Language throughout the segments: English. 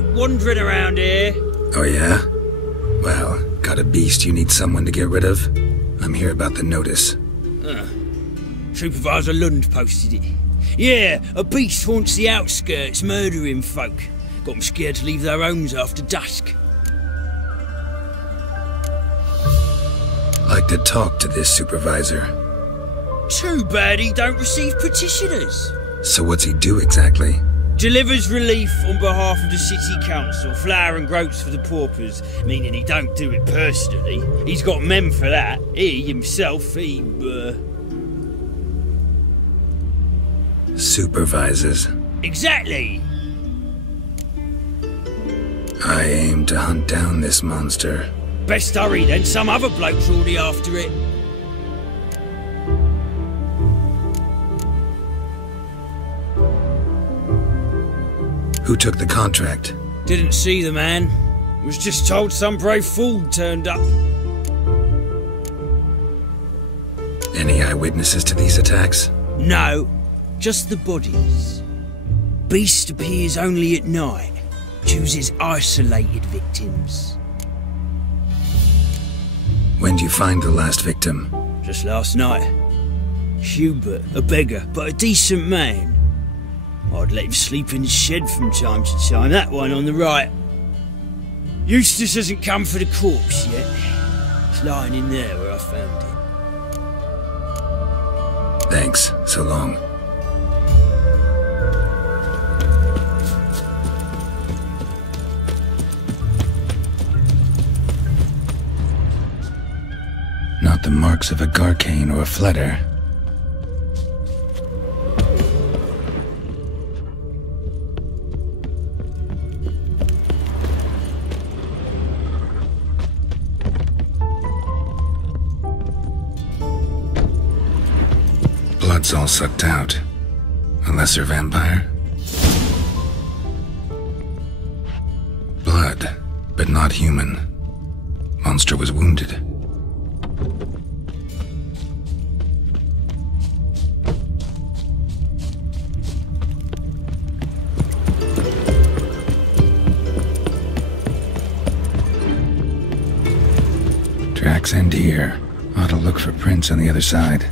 folk wandering around here. Oh yeah? Well, got a beast you need someone to get rid of? I'm here about the notice. Supervisor Lund posted it. Yeah, a beast haunts the outskirts, murdering folk. Got them scared to leave their homes after dusk. Like to talk to this supervisor. Too bad he don't receive petitioners. So what's he do exactly? Delivers relief on behalf of the city council, flour and groats for the paupers, meaning he don't do it personally. He's got men for that. He, himself, Supervises. Exactly! I aim to hunt down this monster. Best hurry then, some other bloke's already after it. Who took the contract? Didn't see the man. Was just told some brave fool turned up. Any eyewitnesses to these attacks? No, just the bodies. Beast appears only at night. Chooses isolated victims. When did you find the last victim? Just last night. Hubert, a beggar, but a decent man. I'd let him sleep in the shed from time to time, that one on the right. Eustace hasn't come for the corpse yet. It's lying in there where I found it. Thanks, so long. Not the marks of a Garcane or a Fletter. Blood's all sucked out. A lesser vampire? Blood, but not human. Monster was wounded. Tracks end here. Ought to look for prints on the other side.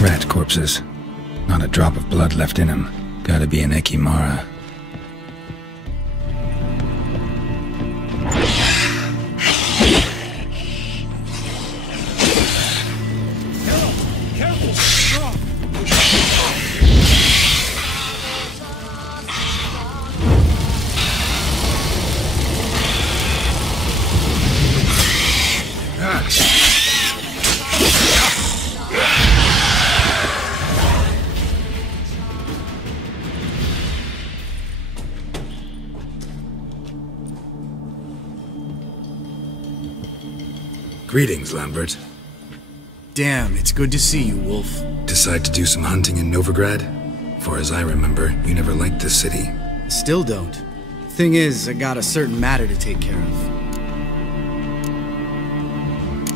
Rat corpses. Not a drop of blood left in them. Gotta be an Ekimara. Greetings, Lambert. Damn, it's good to see you, Wolf. Decide to do some hunting in Novigrad? For as I remember, you never liked this city. Still don't. Thing is, I got a certain matter to take care of.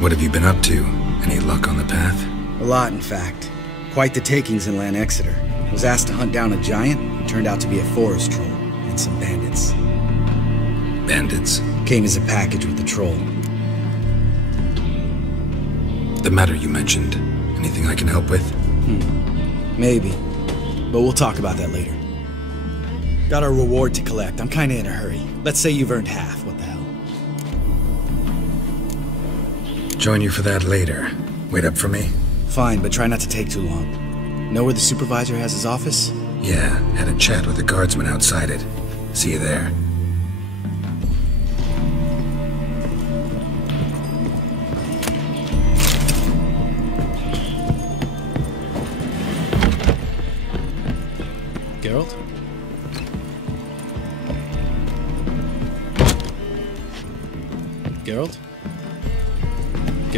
What have you been up to? Any luck on the path? A lot, in fact. Quite the takings in Lan Exeter. Was asked to hunt down a giant, who turned out to be a forest troll, and some bandits. Bandits? Came as a package with the troll. The matter you mentioned. Anything I can help with? Maybe. But we'll talk about that later. Got a reward to collect. I'm kinda in a hurry. Let's say you've earned half. What the hell? Join you for that later. Wait up for me? Fine, but try not to take too long. Know where the supervisor has his office? Yeah, had a chat with the guardsman outside it. See you there.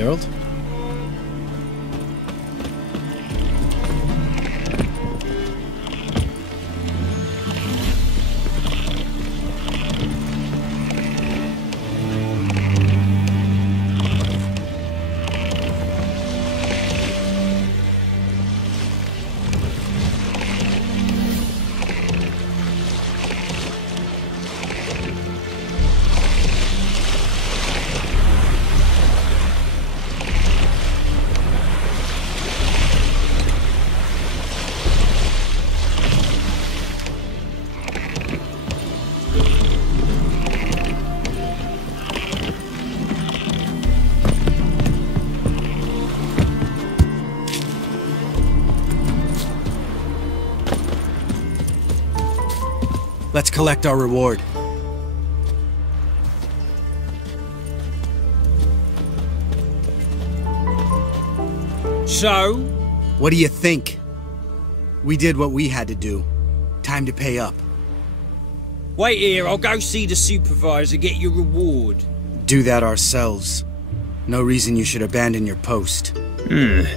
Geralt? Let's collect our reward. So? What do you think? We did what we had to do. Time to pay up. Wait here, I'll go see the supervisor, get your reward. Do that ourselves. No reason you should abandon your post. Can't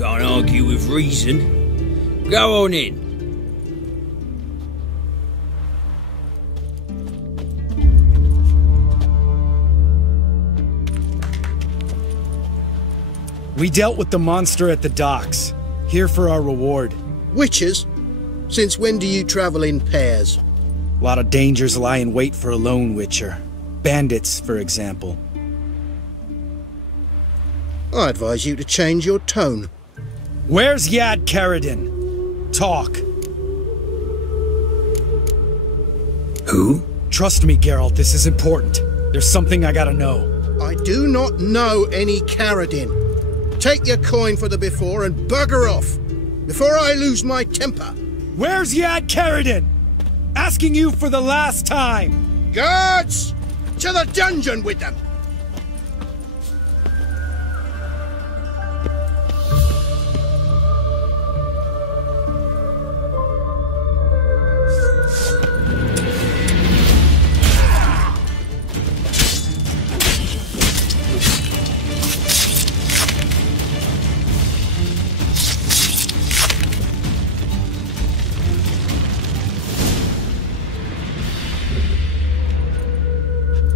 argue with reason. Go on in. We dealt with the monster at the docks. Here for our reward. Witches? Since when do you travel in pairs? A lot of dangers lie in wait for a lone witcher. Bandits, for example. I advise you to change your tone. Where's Yad Karadin? Talk. Who? Trust me, Geralt, this is important. There's something I gotta know. I do not know any Karadin. Take your coin for the before and bugger off, before I lose my temper. Where's Yad Karadin? Asking you for the last time. Guards! To the dungeon with them!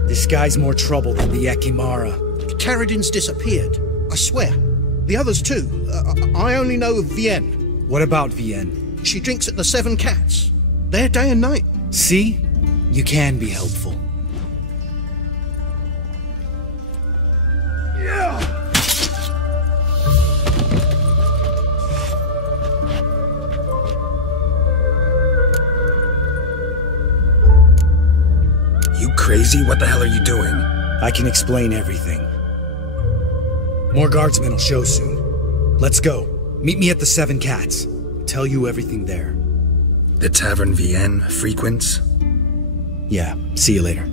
This guy's more trouble than the Ekimara. Karadin's disappeared, I swear. The others too. I only know of Vienne. What about Vienne? She drinks at the Seven Cats. There day and night. See? You can be helpful. You crazy? What the hell are you doing? I can explain everything. More guardsmen will show soon. Let's go. Meet me at the Seven Cats. Tell you everything there. The Tavern Vienne frequents? Yeah, see you later.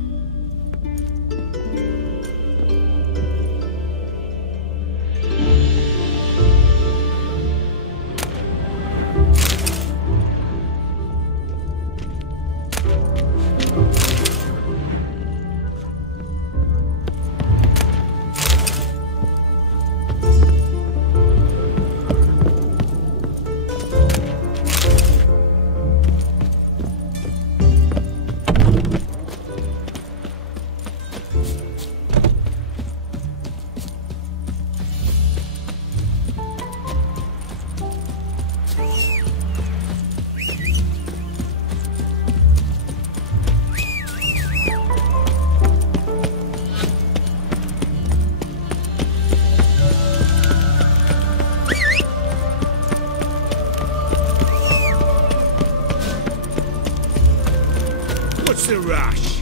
What's the rush?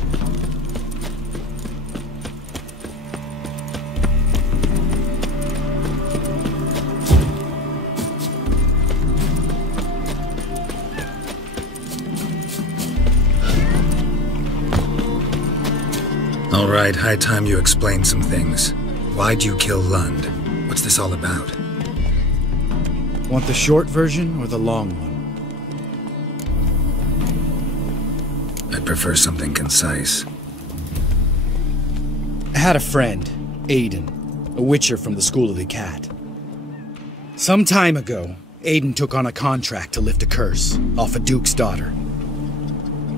All right, high time you explain some things. Why'd you kill Lund? What's this all about? Want the short version or the long one? I'd prefer something concise. had a friend, Aiden, a witcher from the School of the Cat. Some time ago, Aiden took on a contract to lift a curse off a duke's daughter.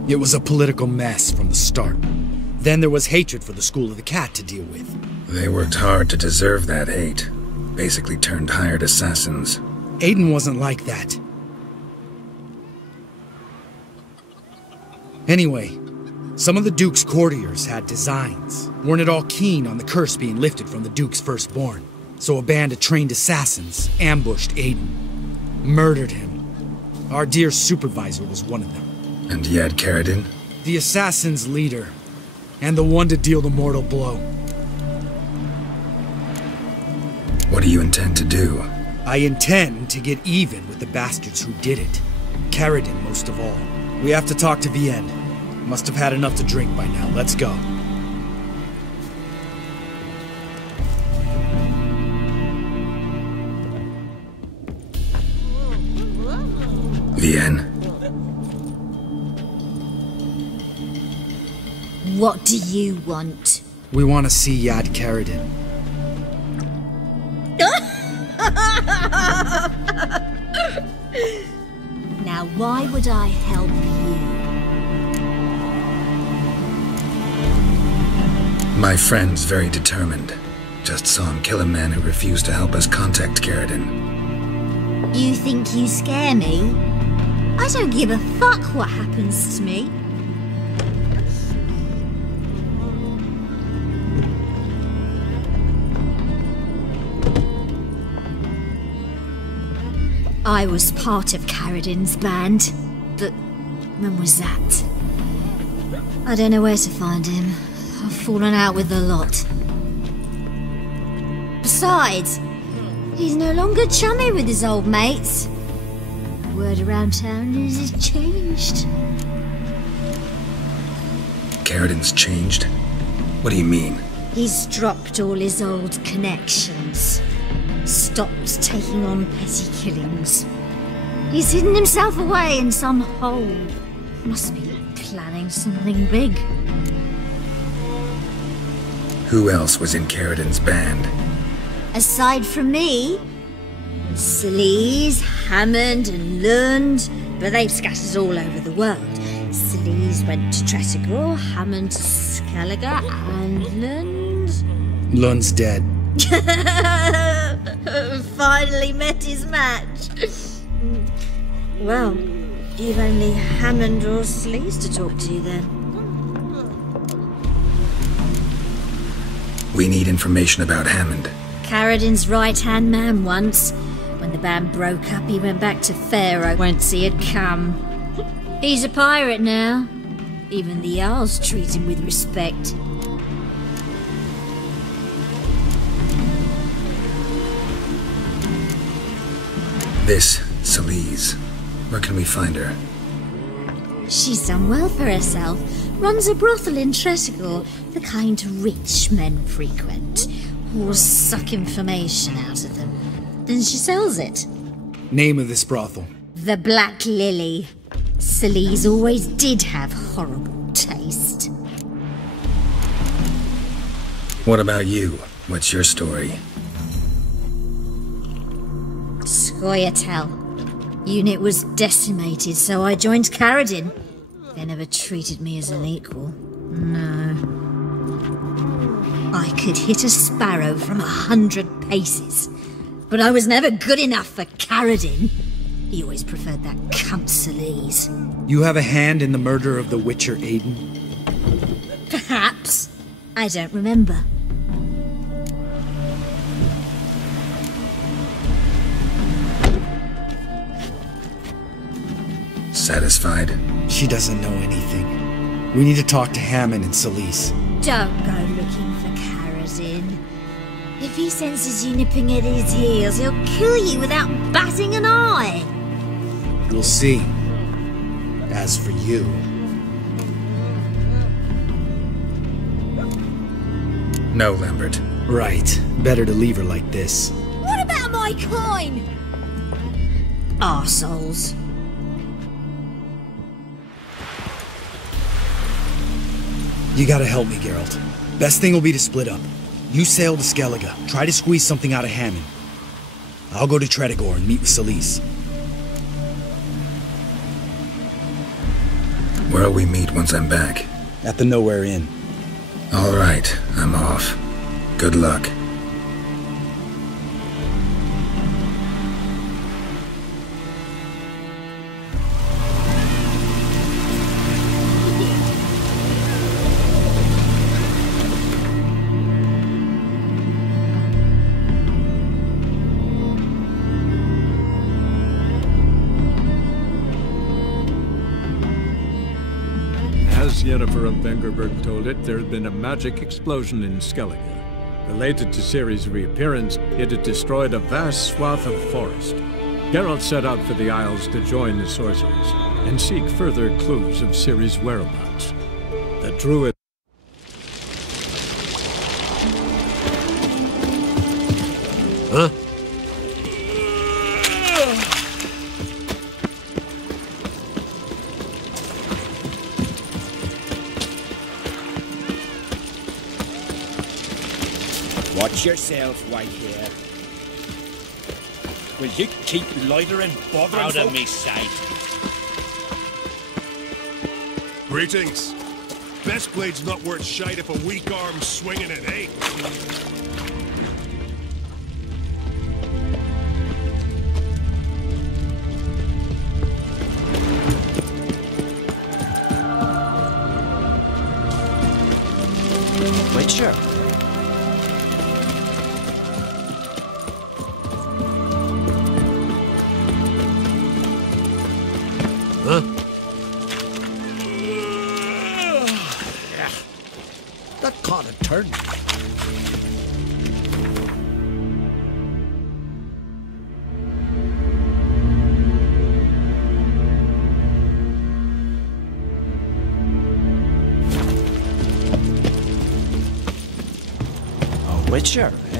It was a political mess from the start. Then there was hatred for the School of the Cat to deal with. They worked hard to deserve that hate. Basically turned hired assassins. Aiden wasn't like that. Anyway, some of the Duke's courtiers had designs. Weren't at all keen on the curse being lifted from the Duke's firstborn. So a band of trained assassins ambushed Aiden. Murdered him. Our dear supervisor was one of them. And Yad Karadin? The assassin's leader. And the one to deal the mortal blow. What do you intend to do? I intend to get even with the bastards who did it. Karadin most of all. We have to talk to Vienne. Must have had enough to drink by now. Let's go. Vienne? What do you want? We want to see Yad Karadin. Now, why would I help you? My friend's very determined. Just saw him kill a man who refused to help us contact Karadin. You think you scare me? I don't give a fuck what happens to me. I was part of Karadin's band, but when was that? I don't know where to find him. I've fallen out with the lot. Besides, he's no longer chummy with his old mates. Word around town is he's changed. Karadin's changed? What do you mean? He's dropped all his old connections. Stopped taking on petty killings. He's hidden himself away in some hole. Must be planning something big. Who else was in Karadin's band? Aside from me, Sleaze, Hammond and Lund, but they've scattered all over the world. Sleaze went to Tretogor, Hammond to Skellige, and Lund... Lund's dead. Finally met his match. Well, you've only Hammond or Sleaze to talk to then. We need information about Hammond. Karadin's right-hand man once. When the band broke up, he went back to Pharaoh once he had come. He's a pirate now. Even the Jarls treat him with respect. This, Sleaze. Where can we find her? She's done well for herself. Runs a brothel in Tretogor, the kind rich men frequent. Whores suck information out of them. Then she sells it. Name of this brothel? The Black Lily. Sleaze always did have horrible taste. What about you? What's your story? Scoia'tael. Unit was decimated, so I joined Karadin. They never treated me as an equal. No. I could hit a sparrow from 100 paces, but I was never good enough for Karadin. He always preferred that cunt Sleaze. You have a hand in the murder of the Witcher Aiden? Perhaps. I don't remember. Satisfied? She doesn't know anything. We need to talk to Hammond and Sleaze. Don't go looking for Karadin. If he senses you nipping at his heels, he'll kill you without batting an eye. We'll see. As for you... No, Lambert. Right. Better to leave her like this. What about my coin? Arseholes. You gotta help me, Geralt. Best thing will be to split up. You sail to Skellige, try to squeeze something out of Hammond. I'll go to Tretogor and meet with Celise. Where'll we meet once I'm back? At the Nowhere Inn. All right, I'm off. Good luck. As Yennefer of Vengerberg told it, there had been a magic explosion in Skellige. Related to Ciri's reappearance, it had destroyed a vast swath of forest. Geralt set out for the Isles to join the sorcerers and seek further clues of Ciri's whereabouts. The druid... Huh? Watch yourself, Whitehair. Will you keep loitering, bothering Out of folk? me sight. Greetings. Best blade's not worth shite if a weak arm's swinging it, eh? Witcher. Huh? That caught a turn. A Witcher, eh?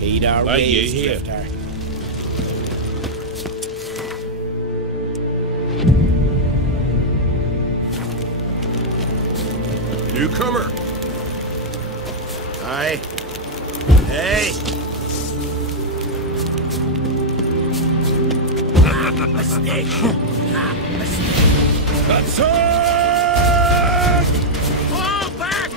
Heed our Why you ways, here? Drifter. Newcomer. Aye. Hey! Mistake! That's it! Fall back!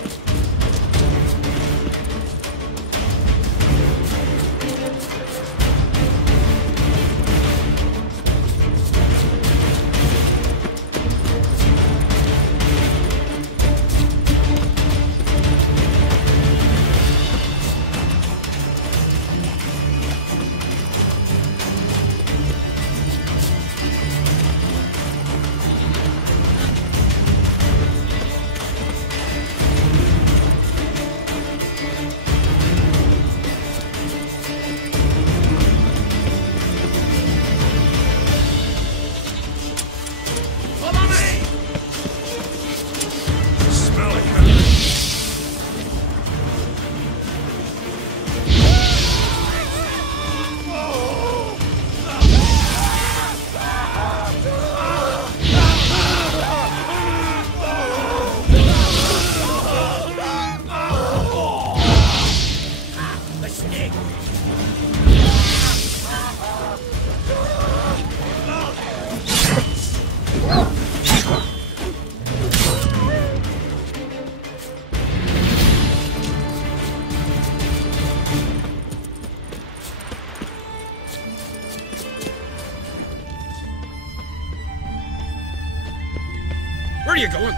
Where are you going?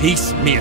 Peace, mate.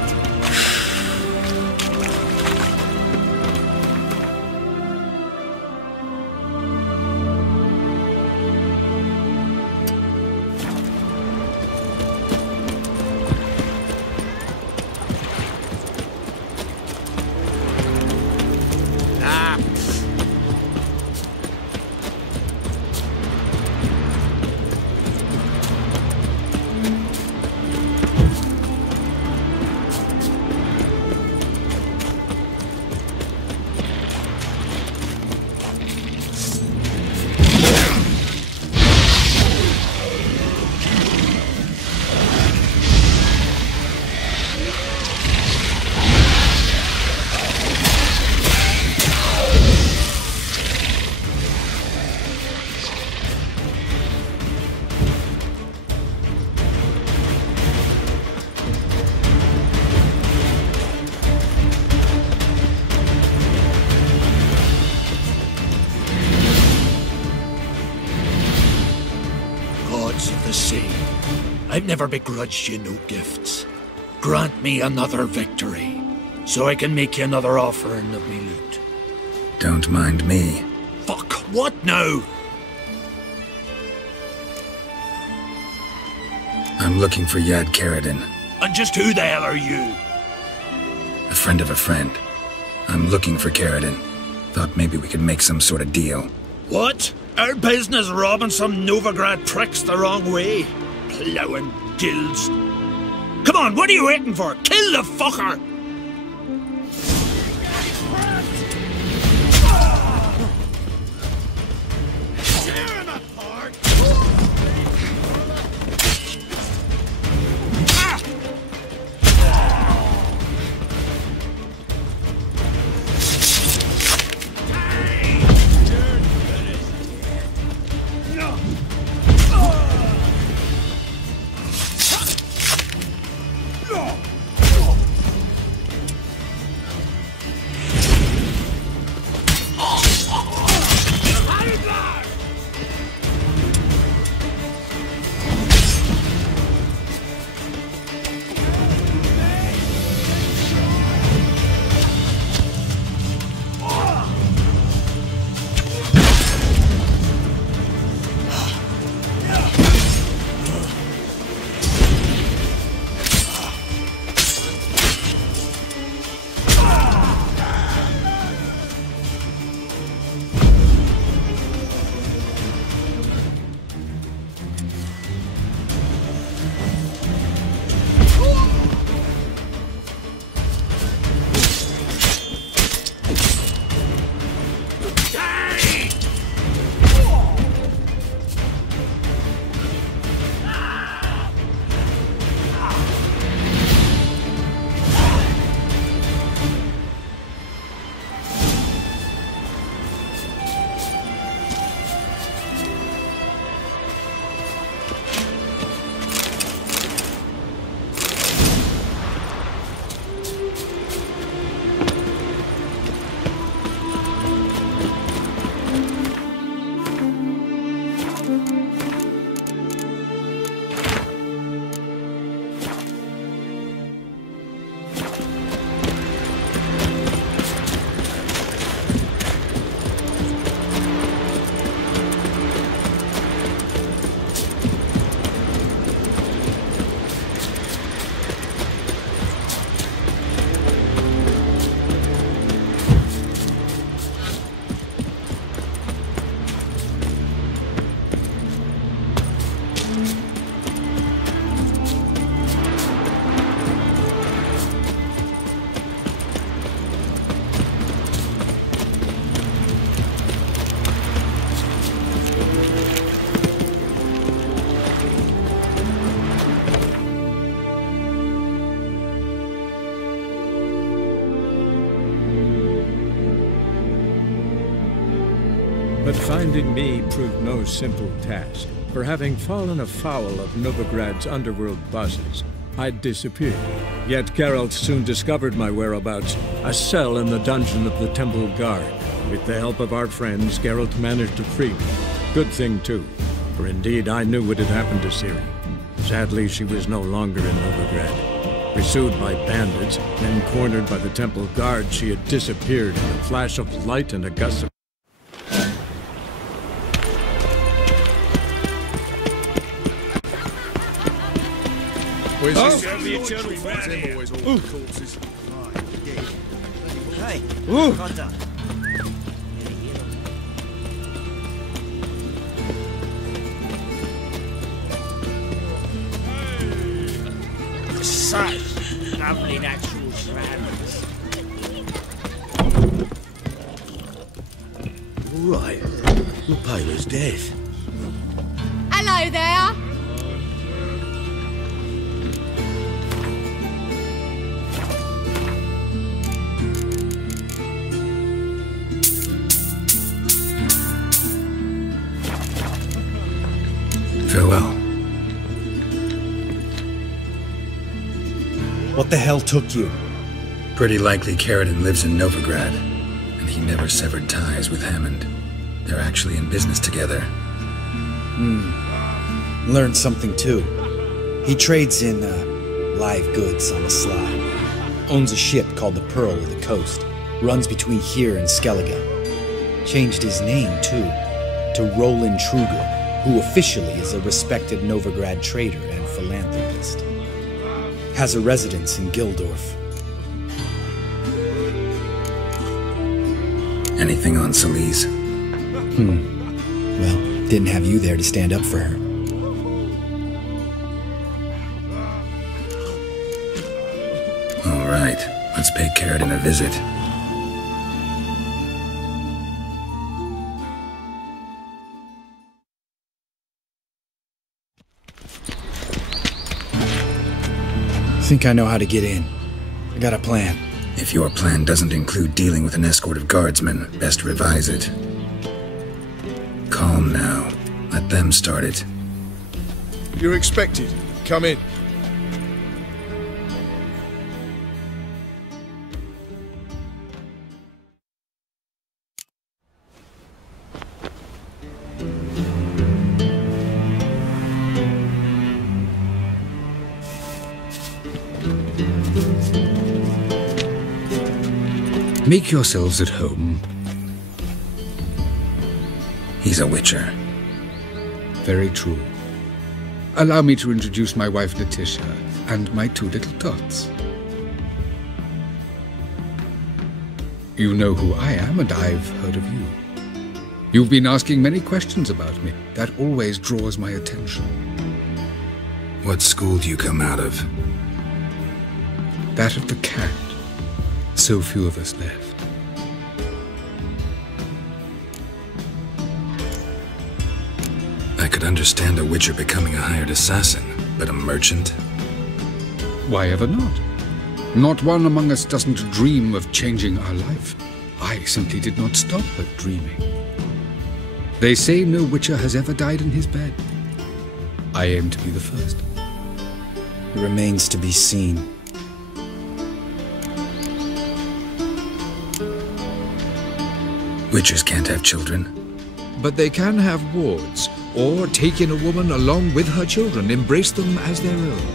goddess of the sea, I've never begrudged you no gifts. Grant me another victory, so I can make you another offering of me loot. Don't mind me. Fuck, what now? I'm looking for Yad Karadin, And just who the hell are you? a friend of a friend. I'm looking for Karadin. Thought maybe we could make some sort of deal. What? Our business robbing some Novigrad pricks the wrong way? Plowing guilds. Come on, what are you waiting for? Kill the fucker! Tear him apart! But finding me proved no simple task. For having fallen afoul of Novigrad's underworld bosses, I'd disappeared. Yet Geralt soon discovered my whereabouts, a cell in the dungeon of the Temple Guard. With the help of our friends, Geralt managed to free me. Good thing, too, for indeed I knew what had happened to Ciri. Sadly, she was no longer in Novigrad. Pursued by bandits, then cornered by the Temple Guard, she had disappeared in a flash of light and a gust of... Where's Hey, Conda. Such lovely natural surroundings. Right, you're pale as death. Hello there. Farewell. What the hell took you? Pretty likely Karadin lives in Novigrad, and he never severed ties with Hammond. They're actually in business together. Learned something too. He trades in, live goods on the sly. Owns a ship called the Pearl of the Coast. Runs between here and Skellige. Changed his name, too, to Roland Truger, who officially is a respected Novigrad trader and philanthropist. Has a residence in Gildorf. Anything on Celise? Well, didn't have you there to stand up for her. All right, let's pay Carradine a visit. Think I know how to get in. I got a plan. If your plan doesn't include dealing with an escort of guardsmen, best revise it. Calm now. Let them start it. You're expected. Come in. Make yourselves at home. He's a witcher. Very true. Allow me to introduce my wife Letitia and my two little tots. You know who I am, and I've heard of you. You've been asking many questions about me. That always draws my attention. What school do you come out of? That of the cat. So few of us left. I could understand a witcher becoming a hired assassin, but a merchant? Why ever not? Not one among us doesn't dream of changing our life. I simply did not stop at dreaming. They say no witcher has ever died in his bed. I aim to be the first. It remains to be seen. Witchers can't have children. But they can have wards, or take in a woman along with her children, embrace them as their own.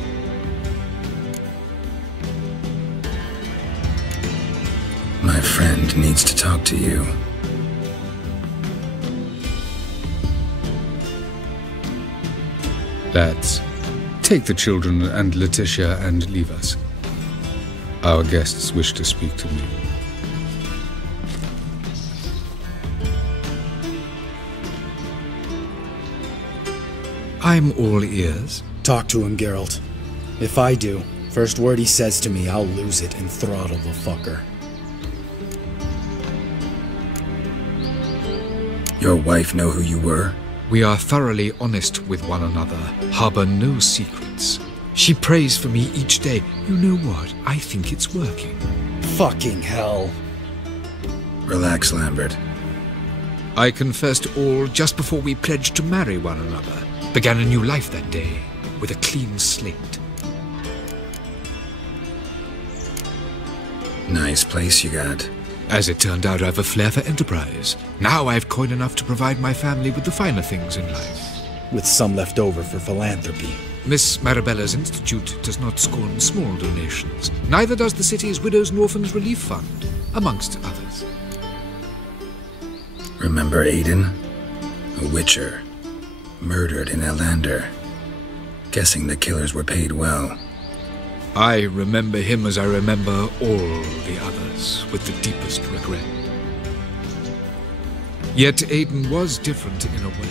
My friend needs to talk to you. Lads, take the children and Letitia and leave us. Our guests wish to speak to me. I'm all ears. Talk to him, Geralt. If I do, first word he says to me, I'll lose it and throttle the fucker. Your wife know who you were? We are thoroughly honest with one another, harbor no secrets. She prays for me each day. You know what? I think it's working. Fucking hell. Relax, Lambert. I confessed all just before we pledged to marry one another. Began a new life that day, with a clean slate. Nice place you got. As it turned out, I've a flair for enterprise. Now I've coin enough to provide my family with the finer things in life. With some left over for philanthropy. Miss Marabella's institute does not scorn small donations. Neither does the city's Widows and Orphans Relief Fund, amongst others. Remember Aiden? A witcher. Murdered in Elander. Guessing the killers were paid well. I remember him as I remember all the others, with the deepest regret. Yet Aiden was different in a way.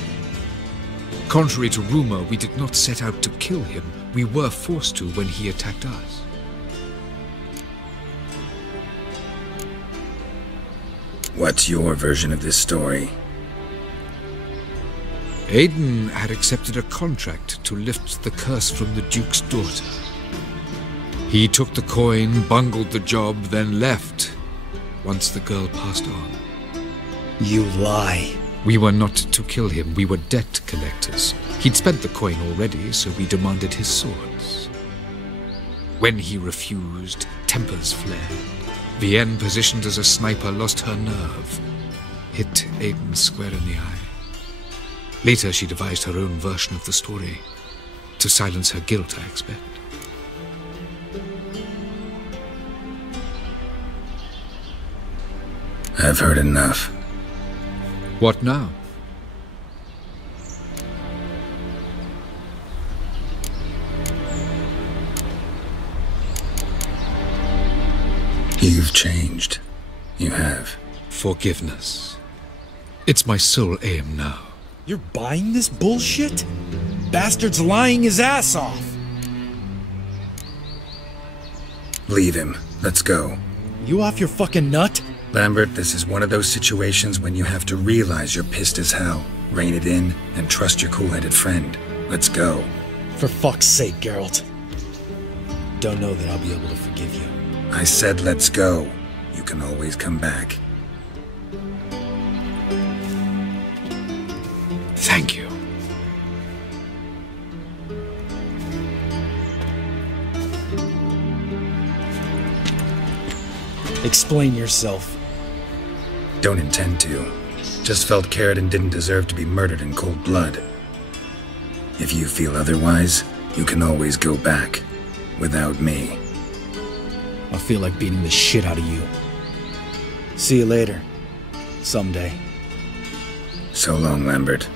Contrary to rumor, we did not set out to kill him. We were forced to when he attacked us. What's your version of this story? Aiden had accepted a contract to lift the curse from the Duke's daughter. He took the coin, bungled the job, then left, once the girl passed on. You lie. We were not to kill him, we were debt collectors. He'd spent the coin already, so we demanded his swords. When he refused, tempers flared. Vienne, positioned as a sniper, lost her nerve. Hit Aiden square in the eye. Later, she devised her own version of the story. To silence her guilt, I expect. I've heard enough. What now? You've changed. You have. Forgiveness. It's my sole aim now. You're buying this bullshit? Bastard's lying his ass off. Leave him. Let's go. You off your fucking nut? Lambert, this is one of those situations when you have to realize you're pissed as hell, rein it in, and trust your cool-headed friend. Let's go. For fuck's sake, Geralt. Don't know that I'll be able to forgive you. I said let's go. You can always come back. Thank you. Explain yourself. Don't intend to. Just felt Caridin didn't deserve to be murdered in cold blood. If you feel otherwise, you can always go back. Without me. I feel like beating the shit out of you. See you later. Someday. So long, Lambert.